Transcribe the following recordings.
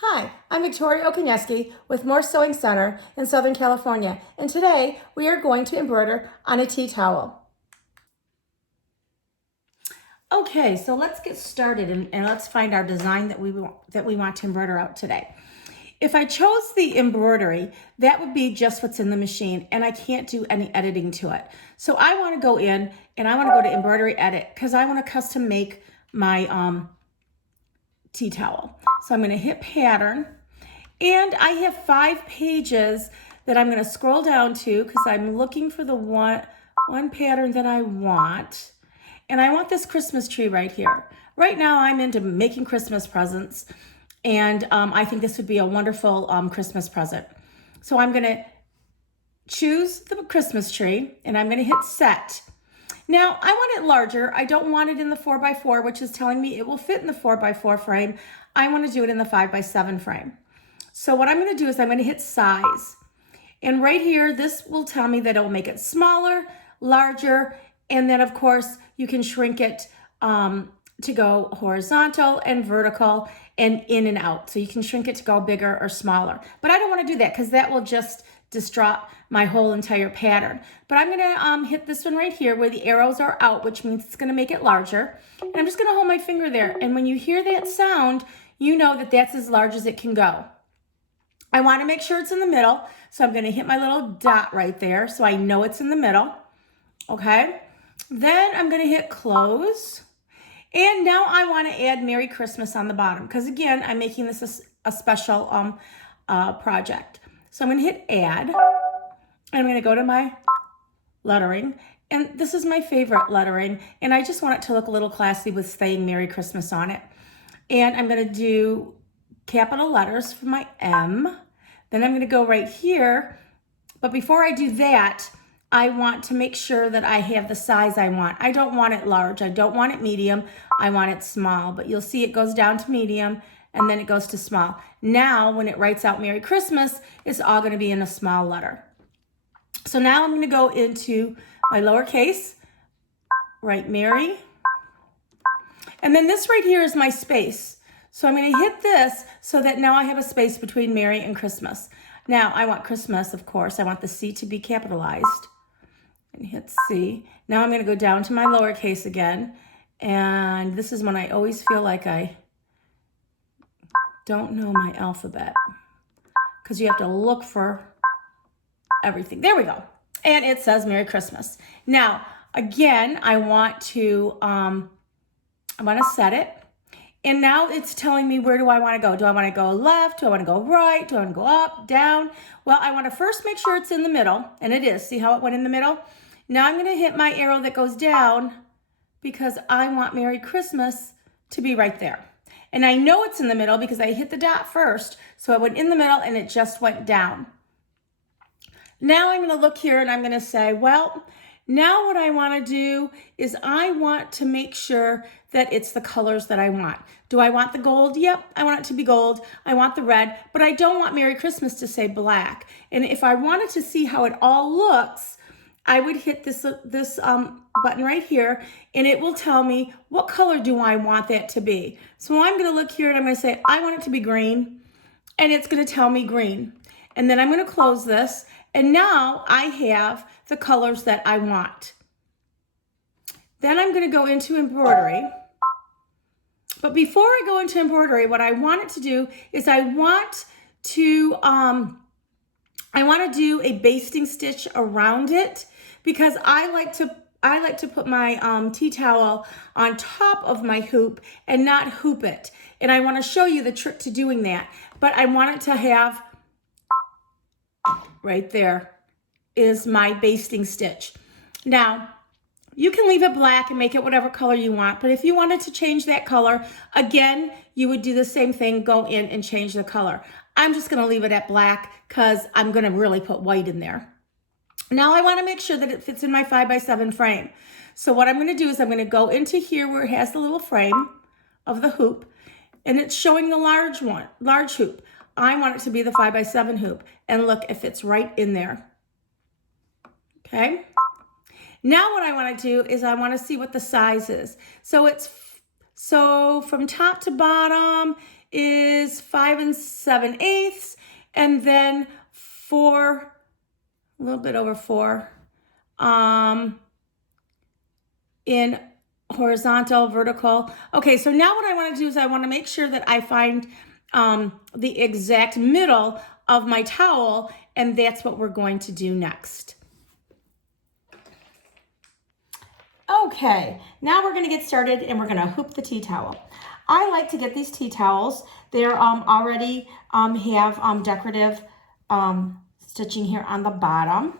Hi, I'm Victoria Okuniewski with More Sewing Center in Southern California, and today we are going to embroider on a tea towel. Okay, so let's get started and let's find our design that we want to embroider out today. If I chose the embroidery, that would be just what's in the machine, and I can't do any editing to it. So I want to go in and I want to go to embroidery edit because I want to custom make my tea towel. So I'm going to hit pattern. And I have 5 pages that I'm going to scroll down to because I'm looking for the one pattern that I want. And I want this Christmas tree right here. Right now I'm into making Christmas presents. And I think this would be a wonderful Christmas present. So I'm going to choose the Christmas tree and I'm going to hit set. Now I want it larger. I don't want it in the 4x4, which is telling me it will fit in the 4x4 frame. I want to do it in the 5x7 frame. So what I'm going to do is I'm going to hit size. And right here, this will tell me that it will make it smaller, larger, and then of course you can shrink it to go horizontal and vertical and in and out. So you can shrink it to go bigger or smaller. But I don't want to do that because that will just disrupt my whole entire pattern. But I'm going to hit this one right here where the arrows are out, which means it's going to make it larger. And I'm just going to hold my finger there. And when you hear that sound, you know that that's as large as it can go. I want to make sure it's in the middle, so I'm going to hit my little dot right there so I know it's in the middle. Okay, then I'm going to hit close. And now I want to add Merry Christmas on the bottom because again, I'm making this a special project. So I'm going to hit add. And I'm going to go to my lettering. And this is my favorite lettering. And I just want it to look a little classy with saying Merry Christmas on it. And I'm going to do capital letters for my M. Then I'm going to go right here. But before I do that, I want to make sure that I have the size I want. I don't want it large. I don't want it medium. I want it small. But you'll see it goes down to medium and then it goes to small. Now, when it writes out Merry Christmas, it's all going to be in a small letter. So now I'm going to go into my lowercase, write Merry. And then this right here is my space. So I'm going to hit this so that now I have a space between Merry and Christmas. Now I want Christmas, of course. I want the C to be capitalized. And hit C. Now I'm going to go down to my lowercase again. And this is when I always feel like I don't know my alphabet. Because you have to look for everything. There we go. And it says Merry Christmas. Now, again, I want to set it. And now it's telling me, where do I want to go? Do I want to go left? Do I want to go right? Do I want to go up, down? Well, I want to first make sure it's in the middle, and it is. See how it went in the middle? Now I'm going to hit my arrow that goes down because I want Merry Christmas to be right there. And I know it's in the middle because I hit the dot first, so I went in the middle and it just went down. Now I'm going to look here and I'm going to say, well, now what I want to do is I want to make sure that it's the colors that I want. Do I want the gold? Yep, I want it to be gold. I want the red, but I don't want Merry Christmas to say black. And if I wanted to see how it all looks, I would hit this button right here and it will tell me what color do I want that to be. So I'm going to look here and I'm going to say, I want it to be green, and it's going to tell me green. And then I'm going to close this. And now I have the colors that I want. Then I'm going to go into embroidery. But before I go into embroidery, what I want it to do is I want to do a basting stitch around it because I like to put my tea towel on top of my hoop and not hoop it. And I want to show you the trick to doing that. But I want it to have right there is my basting stitch. Now, you can leave it black and make it whatever color you want, but if you wanted to change that color, again, you would do the same thing, go in and change the color. I'm just going to leave it at black because I'm going to really put white in there. Now I want to make sure that it fits in my 5x7 frame. So what I'm going to do is I'm going to go into here where it has the little frame of the hoop, and it's showing the large hoop. I want it to be the 5x7 hoop. And look, it fits right in there. Okay. Now what I want to do is I want to see what the size is. So from top to bottom, is 5 7/8, and then 4, a little bit over 4, in horizontal, vertical. Okay, so now what I want to do is I want to make sure that I find the exact middle of my towel, and that's what we're going to do next. Okay, now we're going to get started and we're going to hoop the tea towel. I like to get these tea towels. They're already have decorative stitching here on the bottom,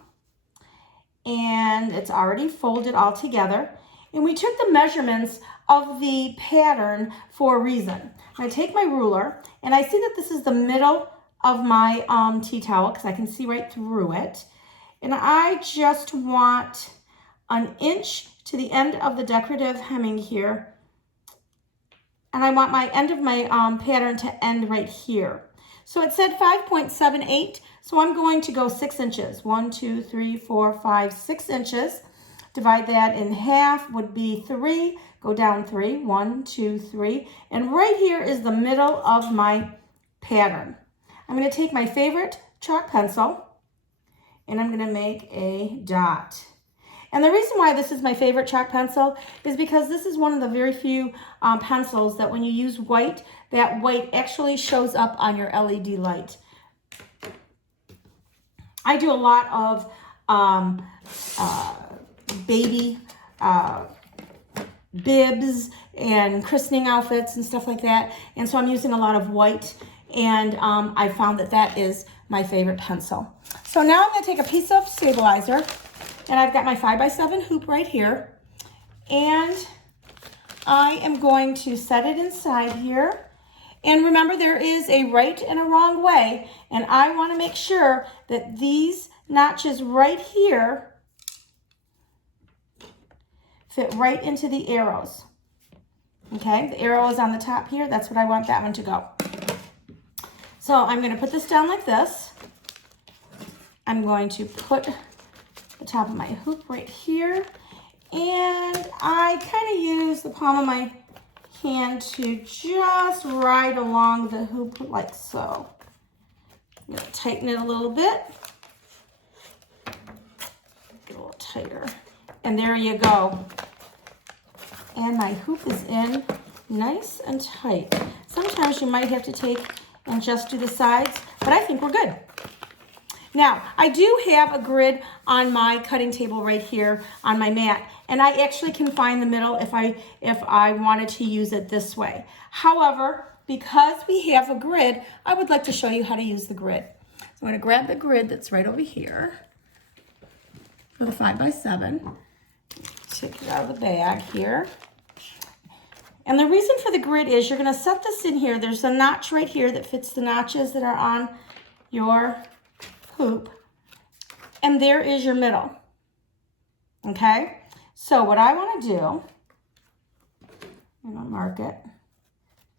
and it's already folded all together. And we took the measurements of the pattern for a reason. I take my ruler and I see that this is the middle of my tea towel because I can see right through it. And I just want 1 inch to the end of the decorative hemming here. And I want my end of my pattern to end right here. So it said 5.78, so I'm going to go 6 inches. 1, 2, 3, 4, 5, 6 inches. Divide that in half would be 3. Go down 3. 1, 2, 3. And right here is the middle of my pattern. I'm going to take my favorite chalk pencil and I'm going to make a dot. And the reason why this is my favorite chalk pencil is because this is one of the very few pencils that when you use white, that white actually shows up on your LED light. I do a lot of baby bibs and christening outfits and stuff like that. And so I'm using a lot of white, and I found that that is my favorite pencil. So now I'm going to take a piece of stabilizer, and I've got my 5x7 hoop right here, and I am going to set it inside here. And remember, there is a right and a wrong way, and I want to make sure that these notches right here fit right into the arrows. Okay, the arrow is on the top here. That's what I want that one to go. So I'm going to put this down like this. I'm going to put the top of my hoop right here, and I kind of use the palm of my hand to just ride along the hoop like so. I'm going to tighten it a little bit. Get a little tighter. And there you go. And my hoop is in nice and tight. Sometimes you might have to take and just do the sides, but I think we're good. Now, I do have a grid on my cutting table right here on my mat, and I actually can find the middle if I wanted to use it this way. However, because we have a grid, I would like to show you how to use the grid. So I'm going to grab the grid that's right over here for the 5x7. Take it out of the bag here. And the reason for the grid is you're going to set this in here. There's a notch right here that fits the notches that are on your hoop. And there is your middle. Okay? So what I want to do, I'm going to mark it.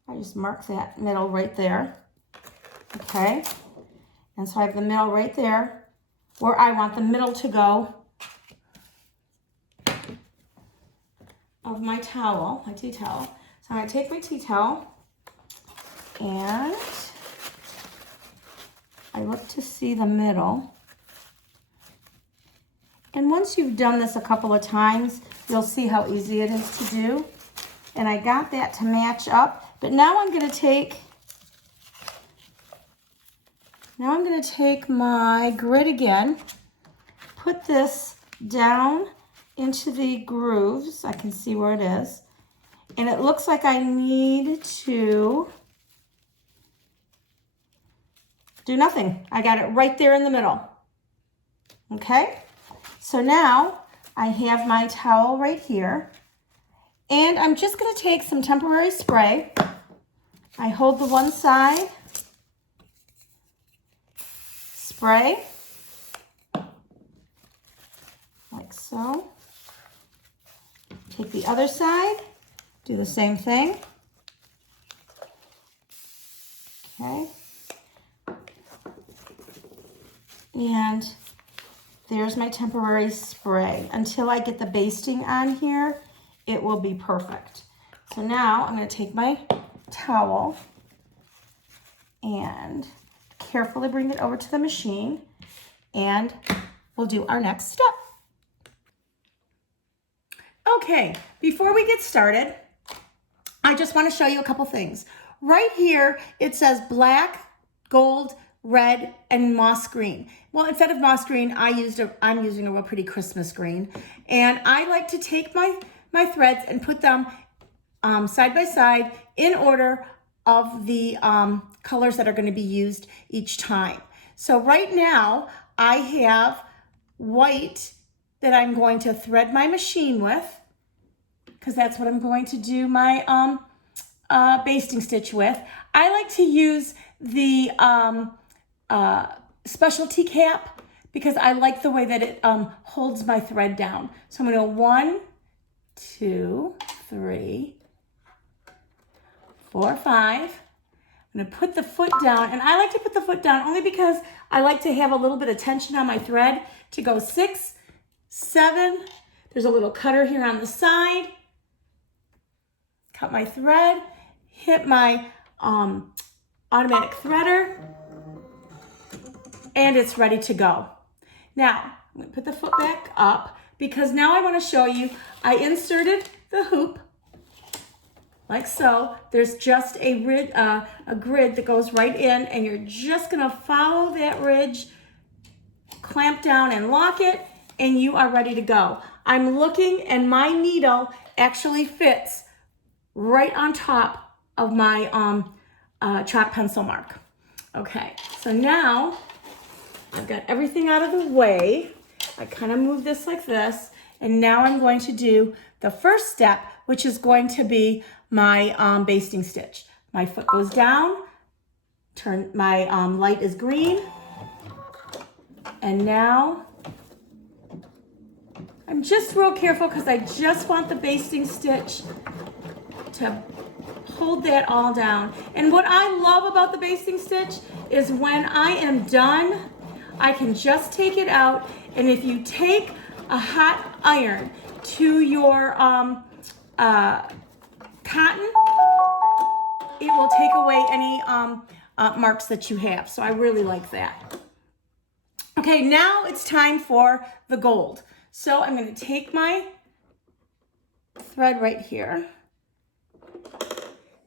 I just mark that middle right there. Okay? And so I have the middle right there where I want the middle to go of my towel, my tea towel. So I'm going to take my tea towel and I look to see the middle. And once you've done this a couple of times, you'll see how easy it is to do. And I got that to match up. But now I'm going to take my grid again, put this down into the grooves. I can see where it is. And it looks like I need to do nothing. I got it right there in the middle. Okay? So now I have my towel right here. And I'm just going to take some temporary spray. I hold the one side. Spray. Like so. Take the other side. Do the same thing. Okay. And there's my temporary spray. Until I get the basting on here, it will be perfect. So now I'm going to take my towel and carefully bring it over to the machine, and we'll do our next step. Okay, before we get started, I just want to show you a couple things. Right here, it says black, gold, red, and moss green. Well, instead of moss green, I'm using a real pretty Christmas green. And I like to take my threads and put them side by side in order of the colors that are going to be used each time. So right now, I have white that I'm going to thread my machine with, because that's what I'm going to do my basting stitch with. I like to use the specialty cap because I like the way that it holds my thread down. So I'm going to go 1, 2, 3, 4, 5. I'm going to put the foot down, and I like to put the foot down only because I like to have a little bit of tension on my thread to go 6, 7. There's a little cutter here on the side. Cut my thread, hit my automatic threader, and it's ready to go. Now, I'm going to put the foot back up because now I want to show you, I inserted the hoop like so. There's just a grid that goes right in, and you're just going to follow that ridge, clamp down and lock it, and you are ready to go. I'm looking, and my needle actually fits right on top of my chalk pencil mark. Okay, so now I've got everything out of the way. I kind of move this like this, and now I'm going to do the first step, which is going to be my basting stitch. My foot goes down, my light is green, and now I'm just real careful because I just want the basting stitch to hold that all down. And what I love about the basting stitch is when I am done, I can just take it out, and if you take a hot iron to your cotton, it will take away any marks that you have. So I really like that. Okay, now it's time for the gold. So I'm going to take my thread right here,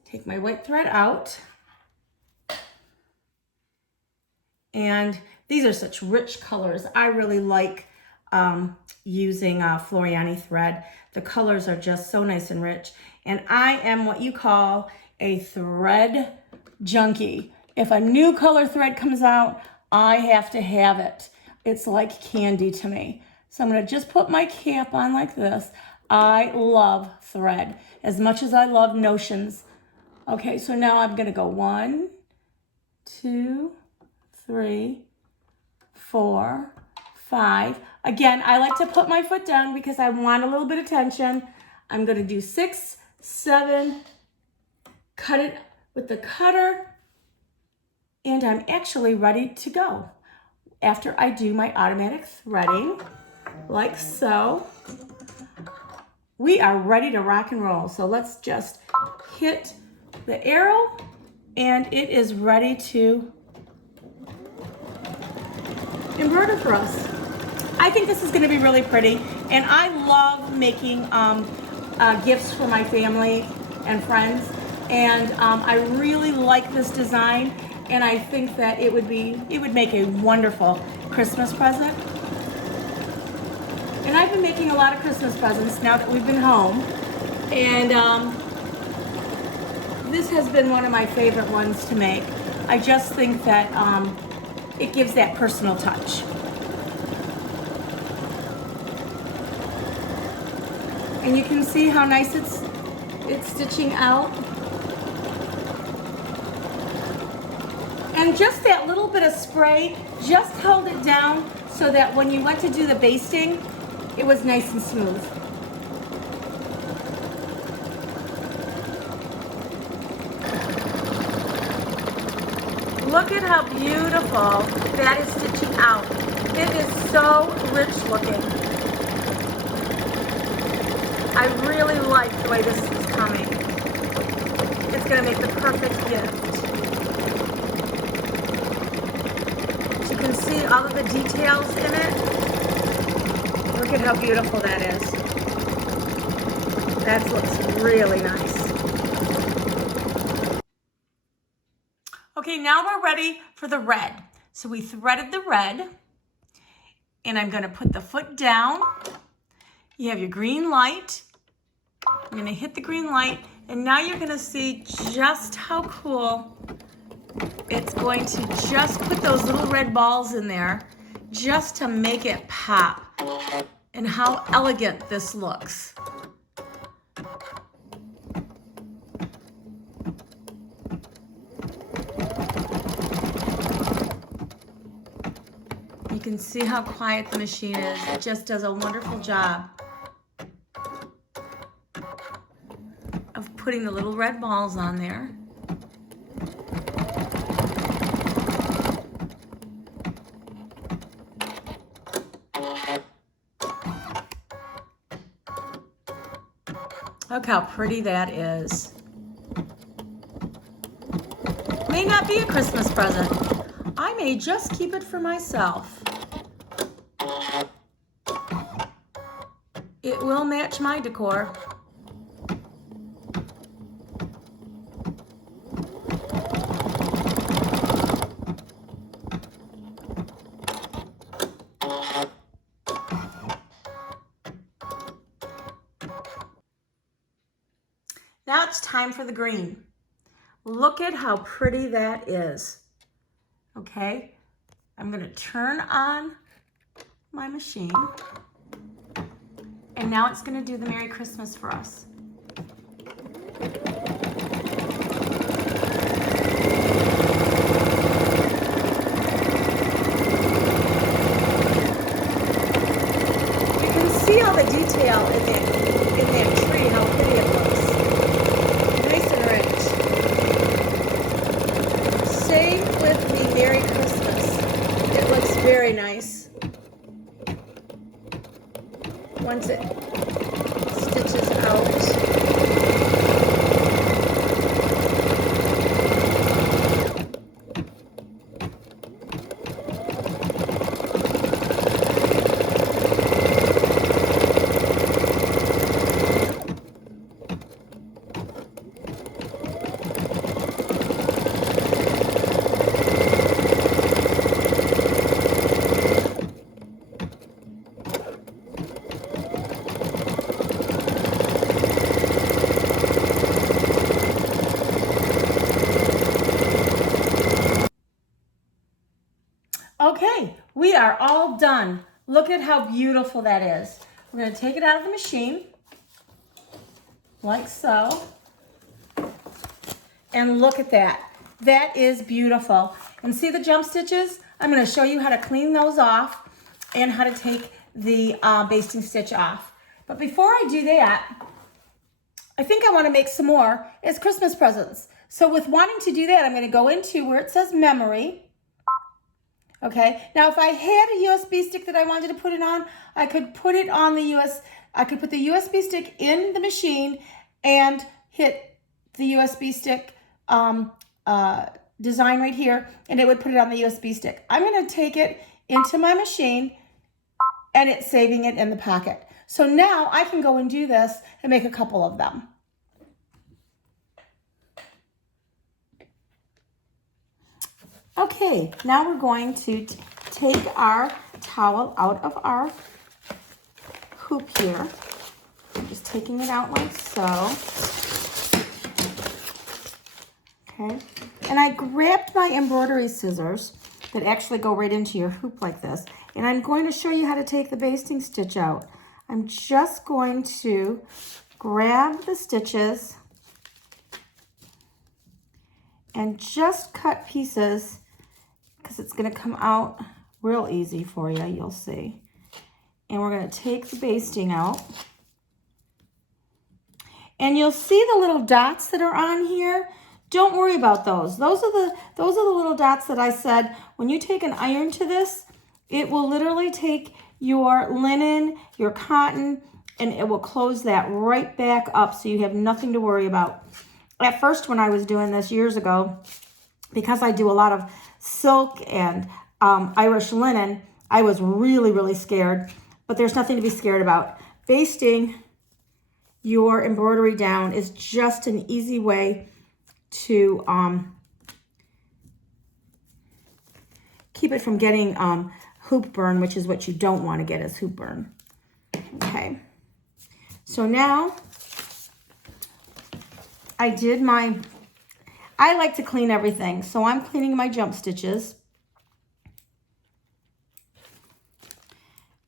take my white thread out, and these are such rich colors. I really like using Floriani thread. The colors are just so nice and rich, and I am what you call a thread junkie. If a new color thread comes out, I have to have it. It's like candy to me. So I'm going to just put my cap on like this. I love thread as much as I love notions. Okay, so now I'm going to go 1, 2, 3, 4, 5. Again, I like to put my foot down because I want a little bit of tension. I'm going to do 6, 7, cut it with the cutter, and I'm actually ready to go. After I do my automatic threading, like so, we are ready to rock and roll. So let's just hit the arrow, and it is ready to embroider for us. I think this is going to be really pretty, and I love making gifts for my family and friends, and I really like this design, and I think that it would make a wonderful Christmas present. And I've been making a lot of Christmas presents now that we've been home, and this has been one of my favorite ones to make. I just think that it gives that personal touch. And you can see how nice it's stitching out. And just that little bit of spray just held it down so that when you went to do the basting, it was nice and smooth. Look at how beautiful that is stitching out. It is so rich looking. I really like the way this is coming. It's going to make the perfect gift. see all of the details in it? Look at how beautiful that is. That looks really nice. Okay, now we're ready for the red. So we threaded the red, and I'm gonna put the foot down. You have your green light. I'm gonna hit the green light, and now you're gonna see just how cool it's going to just put those little red balls in there just to make it pop, and how elegant this looks. You can see how quiet the machine is. It just does a wonderful job of putting the little red balls on there. Look how pretty that is. May not be a Christmas present. I may just keep it for myself. It will match my decor. Now it's time for the green. Look at how pretty that is. Okay, I'm gonna turn on my machine, and now it's gonna do the Merry Christmas for us. You can see all the detail in that tree, how pretty it looks. Nice and rich. Same with the Merry Christmas. It looks very nice. Once it stitches out. Okay, we are all done. Look at how beautiful that is. We're going to take it out of the machine, like so. And look at that. That is beautiful. And see the jump stitches? I'm going to show you how to clean those off and how to take the basting stitch off. But before I do that, I think I want to make some more as Christmas presents. So with wanting to do that, I'm going to go into where it says memory. Okay, now if I had a USB stick that I wanted to put it on, I could put it on the I could put the USB stick in the machine and hit the USB stick design right here, and it would put it on the USB stick. I'm going to take it into my machine, and it's saving it in the pocket. So now I can go and do this and make a couple of them. Okay, now we're going to take our towel out of our hoop here. I'm just taking it out like so. Okay, and I grabbed my embroidery scissors that actually go right into your hoop like this, and I'm going to show you how to take the basting stitch out. I'm just going to grab the stitches and just cut pieces, because it's going to come out real easy for you, you'll see. And we're going to take the basting out. And you'll see the little dots that are on here. Don't worry about those. Those are the little dots that I said, when you take an iron to this, it will literally take your linen, your cotton, and it will close that right back up, so you have nothing to worry about. At first, when I was doing this years ago, because I do a lot of silk and Irish linen, I was really, really scared, but there's nothing to be scared about. Basting your embroidery down is just an easy way to keep it from getting hoop burn, which is what you don't want to get as hoop burn. Okay, so now I like to clean everything, so I'm cleaning my jump stitches.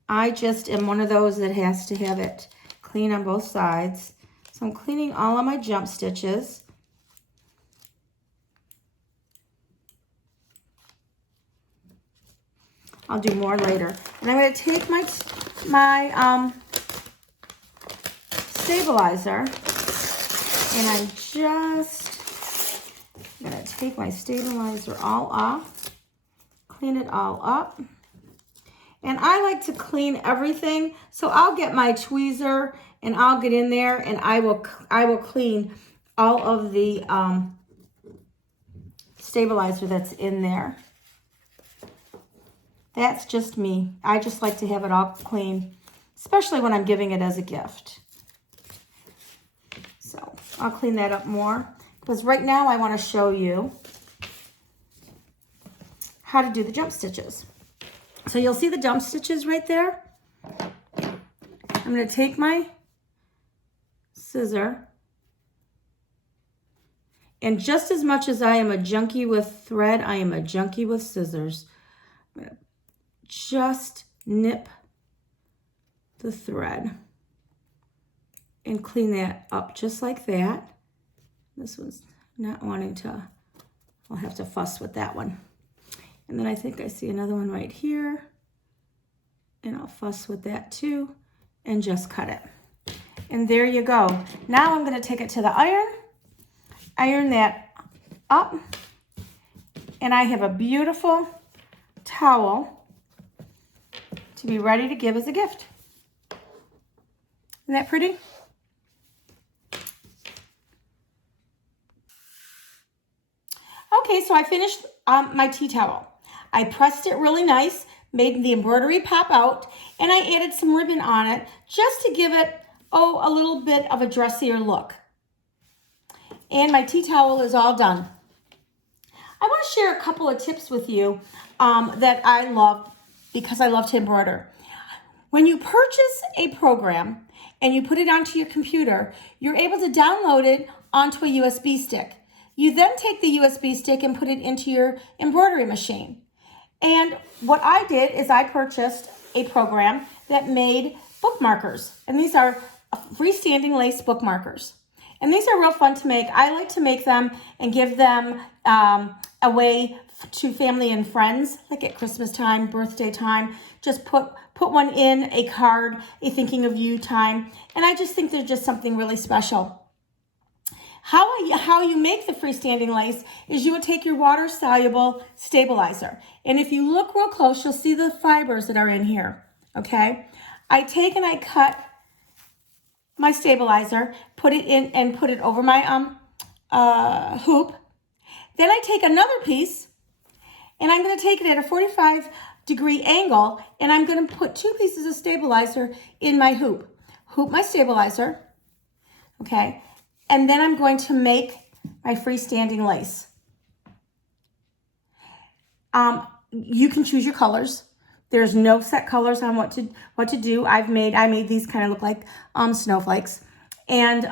I just am one of those that has to have it clean on both sides. So I'm cleaning all of my jump stitches. I'll do more later. And I'm going to take my stabilizer, and I'm just going to take my stabilizer all off, clean it all up. And I like to clean everything, so I'll get my tweezer and I'll get in there and I will clean all of the stabilizer that's in there. That's just me. I just like to have it all clean, especially when I'm giving it as a gift. So I'll clean that up more, because right now I want to show you how to do the jump stitches. So you'll see the jump stitches right there. I'm going to take my scissor, and just as much as I am a junkie with thread, I am a junkie with scissors. I'm going to just nip the thread and clean that up just like that. This one's not wanting to, I'll have to fuss with that one. And then I think I see another one right here, and I'll fuss with that too and just cut it. And there you go. Now I'm going to take it to the iron that up, and I have a beautiful towel to be ready to give as a gift. Isn't that pretty? Okay, so I finished my tea towel. I pressed it really nice, made the embroidery pop out, and I added some ribbon on it just to give it, a little bit of a dressier look. And my tea towel is all done. I want to share a couple of tips with you that I love, because I love to embroider. When you purchase a program and you put it onto your computer, you're able to download it onto a USB stick. You then take the USB stick and put it into your embroidery machine. And what I did is I purchased a program that made bookmarkers. And these are freestanding lace bookmarkers. And these are real fun to make. I like to make them and give them away to family and friends, like at Christmas time, birthday time. Just put one in a card, a thinking of you time. And I just think they're just something really special. How you make the freestanding lace is you would take your water-soluble stabilizer. And if you look real close, you'll see the fibers that are in here, okay? I take and I cut my stabilizer, put it in and put it over my hoop. Then I take another piece, and I'm going to take it at a 45-degree angle, and I'm going to put 2 pieces of stabilizer in my hoop. Hoop my stabilizer, okay? And then I'm going to make my freestanding lace. You can choose your colors. There's no set colors on what to do. I made these kind of look like snowflakes. And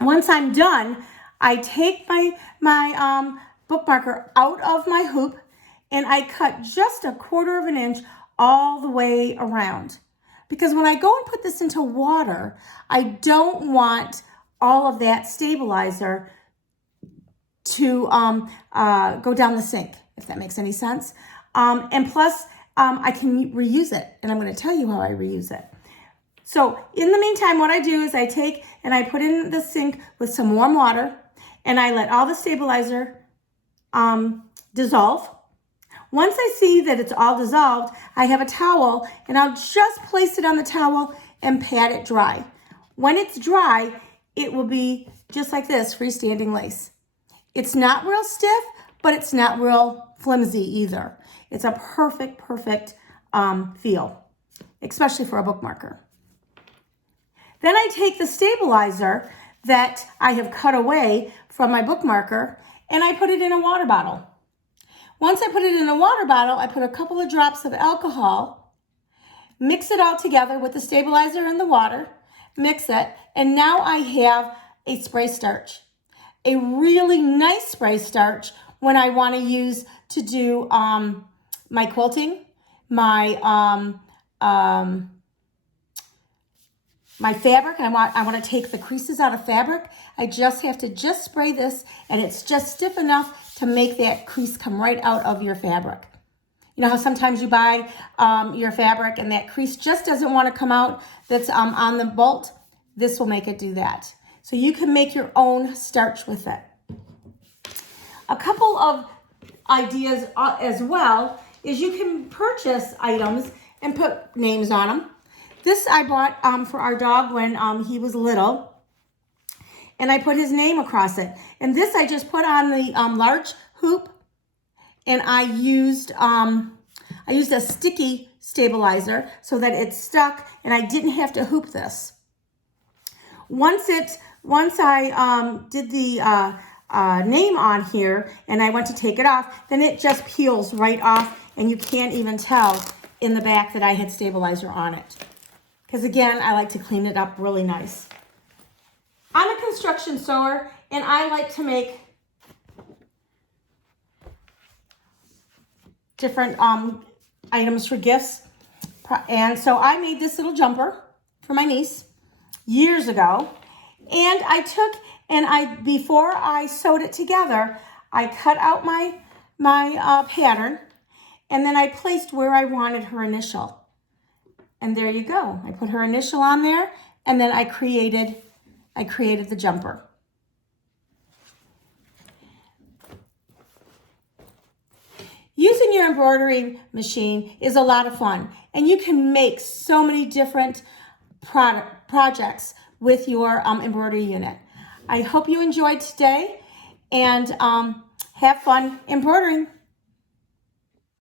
once I'm done, I take my bookmarker out of my hoop, and I cut just a 1/4 of an inch all the way around. Because when I go and put this into water, I don't want all of that stabilizer to go down the sink, if that makes any sense. And plus, I can reuse it, and I'm going to tell you how I reuse it. So in the meantime, what I do is I take and I put in the sink with some warm water, and I let all the stabilizer dissolve. Once I see that it's all dissolved, I have a towel, and I'll just place it on the towel and pat it dry. When it's dry, it will be just like this, freestanding lace. It's not real stiff, but it's not real flimsy either. It's a perfect feel, especially for a bookmarker. Then I take the stabilizer that I have cut away from my bookmarker and I put it in a water bottle. Once I put it in a water bottle, I put a couple of drops of alcohol, mix it all together with the stabilizer and the water, mix it, and now I have a spray starch. A really nice spray starch when I want to use to do my quilting, my fabric. I want to take the creases out of fabric. I just have to spray this, and it's just stiff enough to make that crease come right out of your fabric. You know how sometimes you buy your fabric and that crease just doesn't want to come out that's on the bolt? This will make it do that. So you can make your own starch with it. A couple of ideas as well is you can purchase items and put names on them. This I bought for our dog when he was little, and I put his name across it. And this I just put on the large hoop, and I used a sticky stabilizer so that it stuck, and I didn't have to hoop this. Once I did the name on here and I went to take it off, then it just peels right off, and you can't even tell in the back that I had stabilizer on it. Because again, I like to clean it up really nice. I'm a construction sewer, and I like to make different items for gifts. And so I made this little jumper for my niece years ago. And I took, and before I sewed it together, I cut out my pattern, and then I placed where I wanted her initial. And there you go. I put her initial on there, and then I created the jumper. Using your embroidery machine is a lot of fun, and you can make so many different projects with your embroidery unit. I hope you enjoyed today, and have fun embroidering.